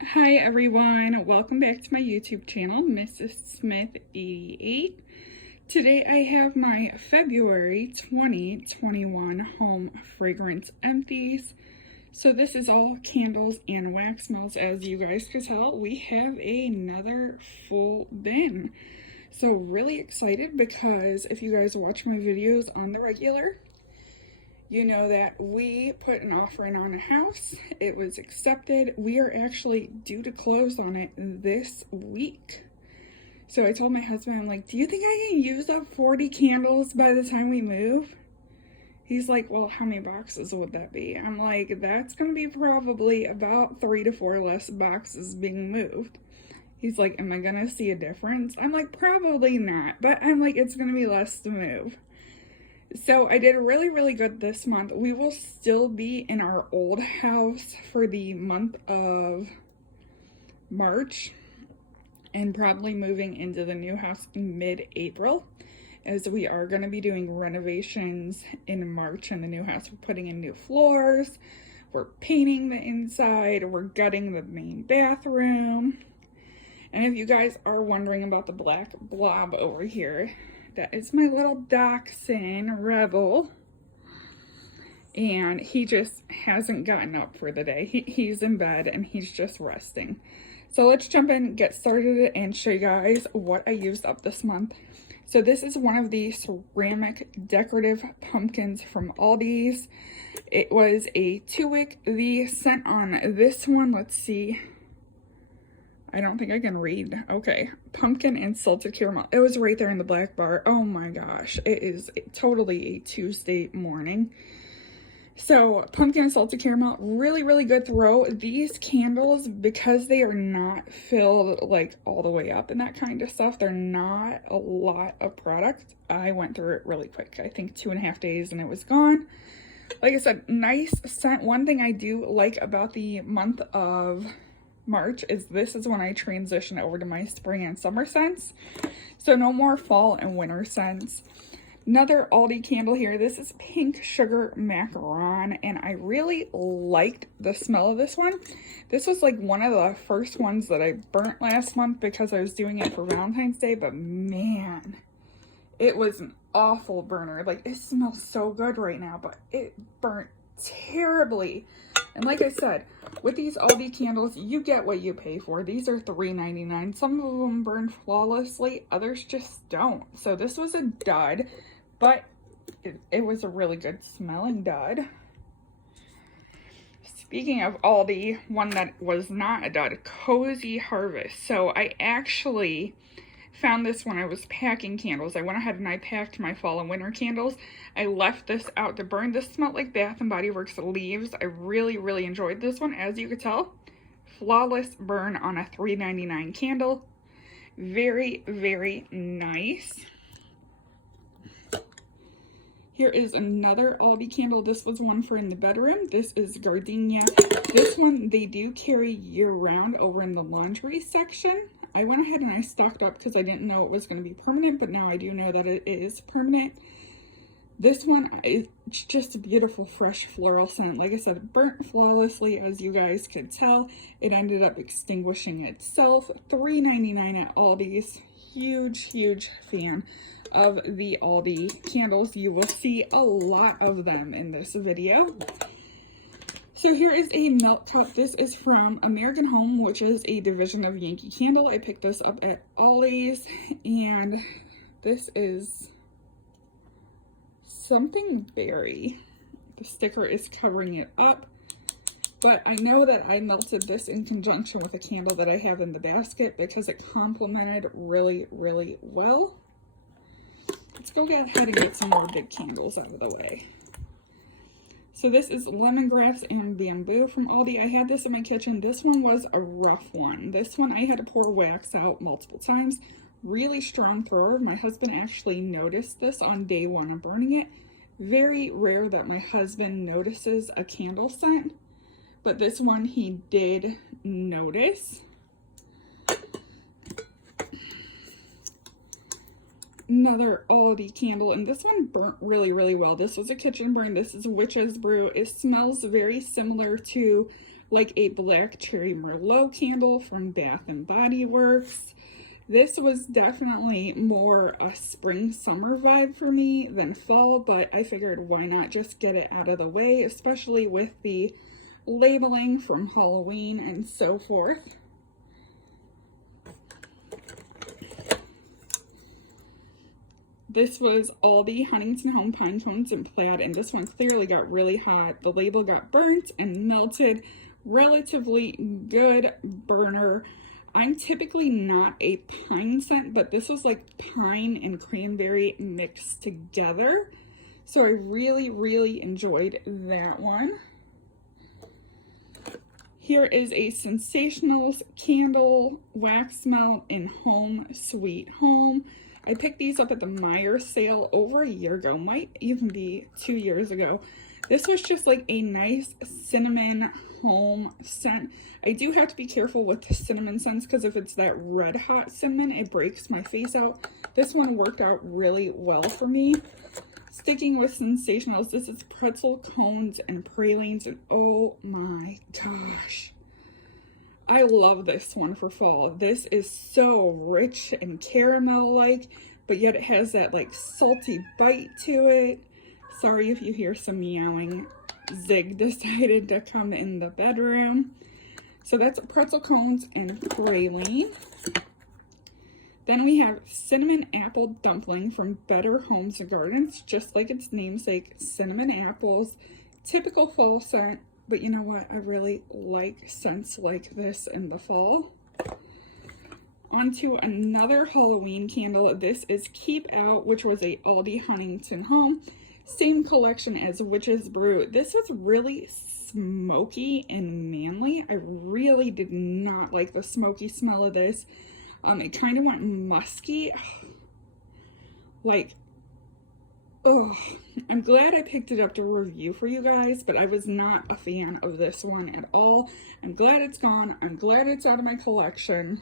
Hi everyone, welcome back to my YouTube channel, Mrs. Smith 88. Today I have my February 2021 home fragrance empties. So this is all candles and wax smells. As you guys could tell, we have another full bin. So really excited because if you guys watch my videos on the regular, you know that we put an offer in on a house. It was accepted. We are actually due to close on it this week. So I told my husband, I'm like, do you think I can use up 40 candles by the time we move? He's like, well, how many boxes would that be? I'm like, that's going to be probably about 3 to 4 less boxes being moved. He's like, am I going to see a difference? I'm like, probably not. But I'm like, it's going to be less to move. So I did really good this month. We will still be in our old house for the month of March and probably moving into the new house in mid-April, as we are going to be doing renovations in March in the new house. We're putting in new floors, we're painting the inside, we're gutting the main bathroom. And if you guys are wondering about the black blob over here, that is my little dachshund, Rebel. And he just hasn't gotten up for the day. He's in bed and he's just resting. So let's jump in, get started, and show you guys what I used up this month. So this is one of the ceramic decorative pumpkins from Aldi's. It was a 2-wick. The scent on this one, let's see. I don't think I can read. Okay. Pumpkin and salted caramel. It was right there in the black bar. Oh my gosh. It is totally a Tuesday morning. So pumpkin and salted caramel, really good throw. These candles, because they are not filled like all the way up and that kind of stuff, they're not a lot of product. I went through it really quick. I think 2.5 days and it was gone. Like I said, nice scent. One thing I do like about the month of March is this is when I transition over to my spring and summer scents. So no more fall and winter scents. Another Aldi candle here. This is Pink Sugar Macaron, and I really liked the smell of this one. This was like one of the first ones that I burnt last month because I was doing it for Valentine's Day, but man, it was an awful burner. Like, it smells so good right now, but it burnt terribly. And like I said, with these Aldi candles, you get what you pay for. These are $3.99. Some of them burn flawlessly, others just don't. So this was a dud, but it was a really good smelling dud. Speaking of Aldi, one that was not a dud, Cozy Harvest. So I actually found this when I was packing candles. I went ahead and I packed my fall and winter candles. I left this out to burn. This smelled like Bath and Body Works leaves. I really enjoyed this one. As you could tell, flawless burn on a $3.99 candle. Very nice. Here is another Aldi candle. This was one for in the bedroom. This is Gardenia. This one they do carry year round over in the laundry section. I went ahead and I stocked up because I didn't know it was going to be permanent, but now I do know that it is permanent. This one is just a beautiful fresh floral scent. Like I said, it burnt flawlessly, as you guys could tell. It ended up extinguishing itself. $3.99 at Aldi's. Huge fan of the Aldi candles. You will see a lot of them in this video. So here is a melt cup. This is from American Home, which is a division of Yankee Candle. I picked this up at Aldi's, and this is something berry. The sticker is covering it up, but I know that I melted this in conjunction with a candle that I have in the basket because it complemented really well. Let's go ahead and get some more big candles out of the way. So this is Lemongrass and Bamboo from Aldi. I had this in my kitchen. This one was a rough one. This one I had to pour wax out multiple times. Really strong thrower. My husband actually noticed this on day 1 of burning it. Very rare that my husband notices a candle scent, but this one he did notice. Another Aldi candle, and this one burnt really well. This was a kitchen burn. This is Witch's Brew. It smells very similar to like a black cherry merlot candle from Bath and Body Works. This was definitely more a spring summer vibe for me than fall, but I figured why not just get it out of the way, especially with the labeling from Halloween and so forth. This was Aldi Huntington Home Pine Cones in Plaid, and this one clearly got really hot. The label got burnt and melted. Relatively good burner. I'm typically not a pine scent, but this was like pine and cranberry mixed together. So I really, really enjoyed that one. Here is a Sensationals candle wax melt in Home Sweet Home. I picked these up at the Meyer sale over a year ago, might even be 2 years ago. This was just like a nice cinnamon home scent. I do have to be careful with the cinnamon scents because if it's that red hot cinnamon, it breaks my face out. This one worked out really well for me. Sticking with Sensationals, this is pretzel cones and pralines, and oh my gosh. I love this one for fall. This is so rich and caramel-like, but yet it has that like salty bite to it. Sorry if you hear some meowing. Zig decided to come in the bedroom. So that's pretzel cones and praline. Then we have cinnamon apple dumpling from Better Homes and Gardens, just like its namesake, cinnamon apples. Typical fall scent, but you know what? I really like scents like this in the fall. On to another Halloween candle. This is Keep Out, which was a Aldi Huntington Home. Same collection as Witch's Brew. This was really smoky and manly. I really did not like the smoky smell of this. It kind of went musky. Like, oh, I'm glad I picked it up to review for you guys, but I was not a fan of this one at all. I'm glad it's gone. I'm glad it's out of my collection.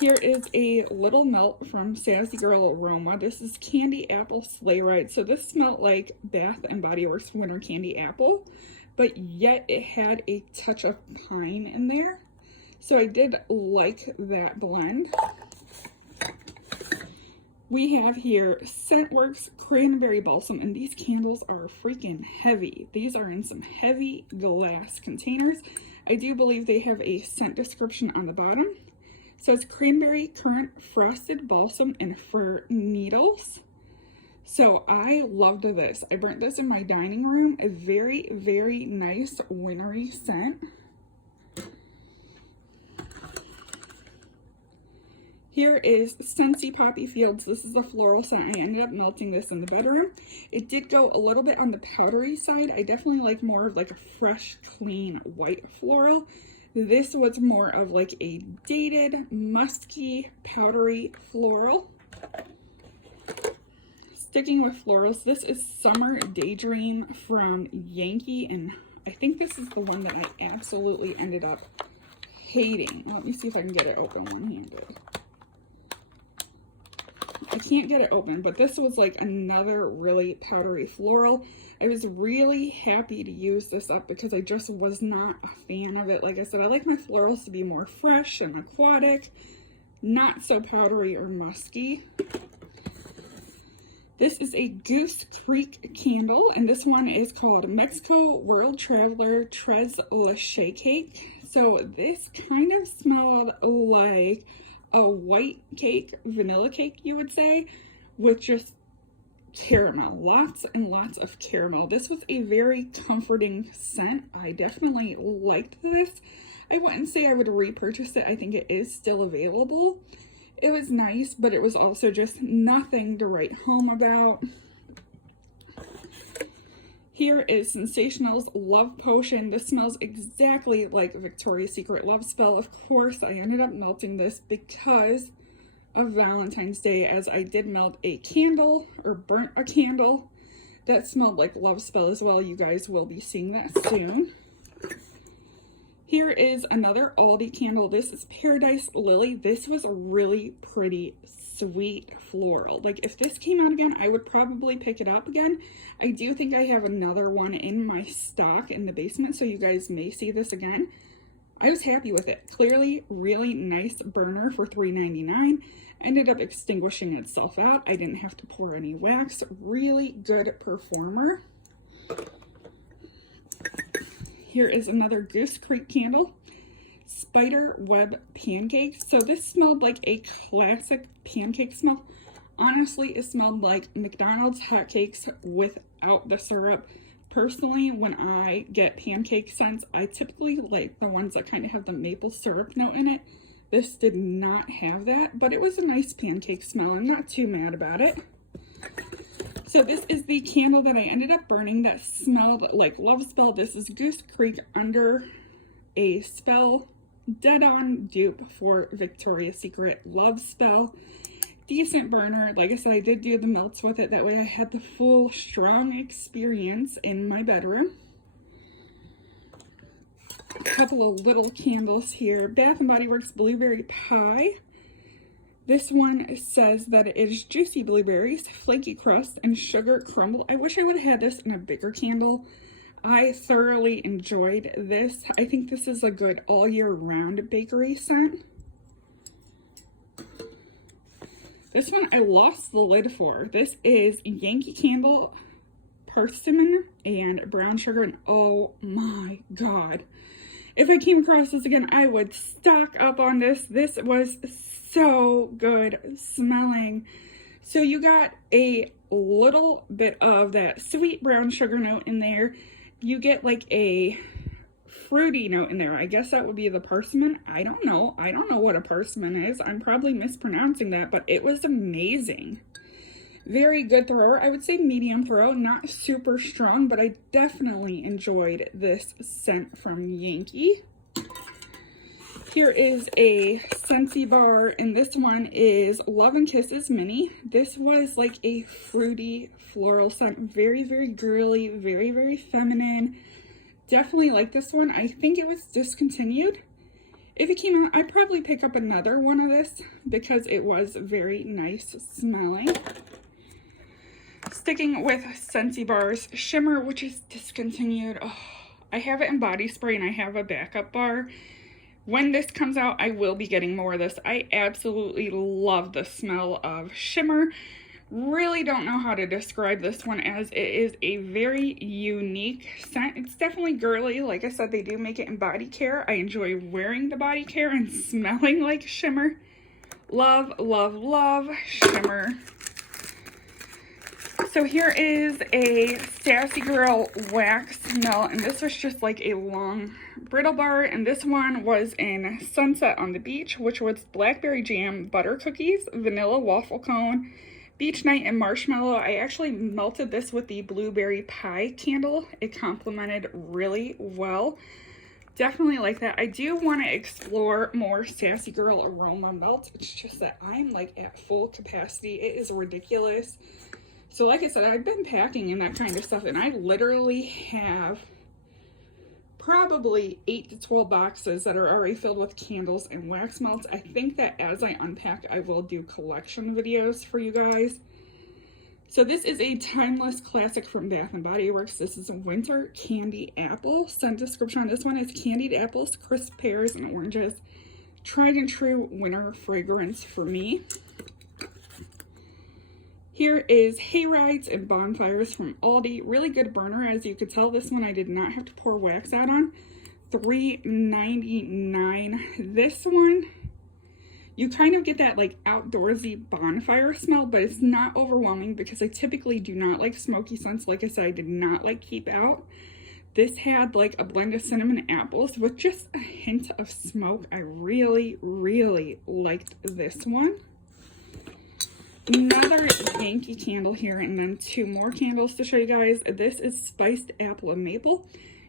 Here is a little melt from Sassy Girl Aroma. This is Candy Apple Sleigh Ride. So this smelled like Bath and Body Works Winter Candy Apple, but yet it had a touch of pine in there. So I did like that blend. We have here Scentworks Cranberry Balsam, and these candles are freaking heavy. These are in some heavy glass containers. I do believe they have a scent description on the bottom. So it's cranberry, currant, frosted balsam, and fir needles. So I loved this. I burnt this in my dining room. A very, very nice wintry scent. Here is Scentsy Poppy Fields. This is a floral scent. I ended up melting this in the bedroom. It did go a little bit on the powdery side. I definitely like more of like a fresh, clean, white floral. This was more of like a dated, musky, powdery floral. Sticking with florals, this is Summer Daydream from Yankee, and I think this is the one that I absolutely ended up hating. Let me see if I can get it open one-handed. I can't get it open, but this was like another really powdery floral. I was really happy to use this up because I just was not a fan of it. Like I said, I like my florals to be more fresh and aquatic, not so powdery or musky. This is a Goose Creek candle, and this one is called Mexico World Traveler Tres Leche Cake. So this kind of smelled like a white cake, vanilla cake, you would say, with just caramel, lots and lots of caramel. This was a very comforting scent. I definitely liked this. I wouldn't say I would repurchase it. I think it is still available. It was nice, but it was also just nothing to write home about. Here is Sensational's Love Potion. This smells exactly like Victoria's Secret Love Spell. Of course, I ended up melting this because of Valentine's Day, as I did melt a candle, or burnt a candle, that smelled like Love Spell as well. You guys will be seeing that soon. Here is another Aldi candle. This is Paradise Lily. This was a really pretty sweet floral. Like if this came out again, I would probably pick it up again. I do think I have another one in my stock in the basement, so you guys may see this again. I was happy with it. Clearly, really nice burner for $3.99. Ended up extinguishing itself out. I didn't have to pour any wax. Really good performer. Here is another Goose Creek candle. Spider Web Pancakes. So this smelled like a classic pancake smell. Honestly, it smelled like McDonald's hotcakes without the syrup. Personally, when I get pancake scents, I typically like the ones that kind of have the maple syrup note in it. This did not have that, but it was a nice pancake smell. I'm not too mad about it. So this is the candle that I ended up burning that smelled like Love Spell. This is Goose Creek Under a Spell. Dead on dupe for Victoria's Secret Love Spell. Decent burner. Like I said, I did do the melts with it. That way I had the full strong experience in my bedroom. A couple of little candles here. Bath & Body Works Blueberry Pie. This one says that it is juicy blueberries, flaky crust, and sugar crumble. I wish I would have had this in a bigger candle. I thoroughly enjoyed this. I think this is a good all year round bakery scent. This one I lost the lid for. This is Yankee Candle, Persimmon, and Brown Sugar, and oh my god. If I came across this again, I would stock up on this. This was so good smelling. So you got a little bit of that sweet brown sugar note in there. You get like a fruity note in there. I guess that would be the persimmon. I don't know. I don't know what a persimmon is. I'm probably mispronouncing that, but it was amazing. Very good thrower. I would say medium throw, not super strong, but I definitely enjoyed this scent from Yankee. Here is a Scentsy bar, and this one is Love and Kisses Mini. This was like a fruity floral scent. Very, very girly, very, very feminine. Definitely like this one. I think it was discontinued. If it came out, I'd probably pick up another one of this because it was very nice smelling. Sticking with Scentsy bars, Shimmer, which is discontinued. Oh, I have it in body spray and I have a backup bar. When this comes out, I will be getting more of this. I absolutely love the smell of Shimmer. Really don't know how to describe this one, as it is a very unique scent. It's definitely girly. Like I said, they do make it in body care. I enjoy wearing the body care and smelling like Shimmer. Love, love, love Shimmer. So here is a Sassy Girl Wax melt, and this was just like a long brittle bar, and this one was in Sunset on the Beach, which was blackberry jam, butter cookies, vanilla waffle cone, beach night, and marshmallow. I actually melted this with the blueberry pie candle. It complemented really well. Definitely like that. I do want to explore more Sassy Girl aroma melts. It's just that I'm like at full capacity. It is ridiculous. So like I said, I've been packing in that kind of stuff, and I literally have probably 8 to 12 boxes that are already filled with candles and wax melts. I think that as I unpack, I will do collection videos for you guys. So this is a timeless classic from Bath & Body Works. This is a Winter Candy Apple. Scent description on this one is candied apples, crisp pears, and oranges. Tried and true winter fragrance for me. Here is Hayrides and Bonfires from Aldi. Really good burner. As you could tell, this one I did not have to pour wax out on. $3.99. This one, you kind of get that like outdoorsy bonfire smell, but it's not overwhelming because I typically do not like smoky scents. Like I said, I did not like Keep Out. This had like a blend of cinnamon and apples with just a hint of smoke. I really, really liked this one. Another Yankee candle here, and then 2 more candles to show you guys. This is Spiced Apple and Maple.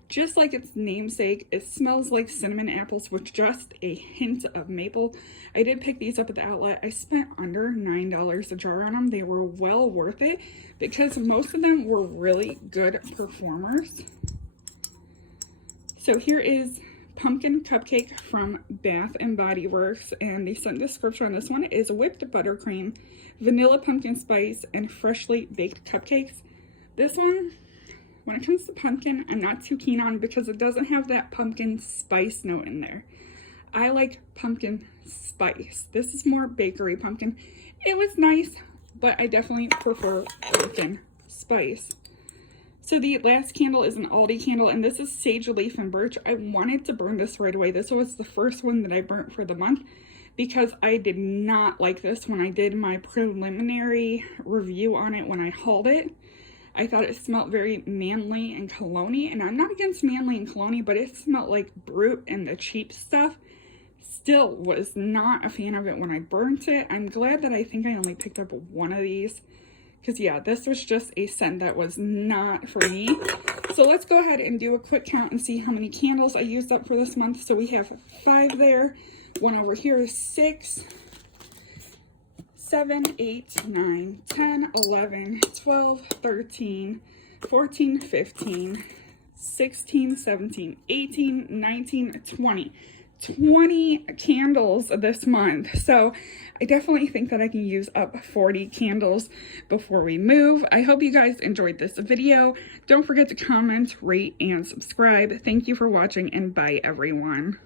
Just like its namesake, it smells like cinnamon apples with just a hint of maple. I did pick these up at the outlet. I spent under $9 a jar on them. They were well worth it because most of them were really good performers. So here is pumpkin cupcake from Bath and Body Works, and the scent description on this one is whipped buttercream, vanilla pumpkin spice, and freshly baked cupcakes. This one, when it comes to pumpkin, I'm not too keen on because it doesn't have that pumpkin spice note in there. I like pumpkin spice. This is more bakery pumpkin. It was nice, but I definitely prefer pumpkin spice. So the last candle is an Aldi candle, and this is sage leaf and birch. I wanted to burn this right away. This was the first one that I burnt for the month because I did not like this when I did my preliminary review on it when I hauled it. I thought it smelled very manly and cologne-y, and I'm not against manly and cologne-y, but it smelled like Brew and the cheap stuff. Still was not a fan of it when I burnt it. I'm glad that I think I only picked up one of these because, yeah, this was just a scent that was not for me. So let's go ahead and do a quick count and see how many candles I used up for this month. So we have 5 there. One over here is 6, 7, 8, 9, 10, 11, 12, 13, 14, 15, 16, 17, 18, 19, 20. 20 candles this month. So I definitely think that I can use up 40 candles before we move. I hope you guys enjoyed this video. Don't forget to comment, rate, and subscribe. Thank you for watching, and bye everyone.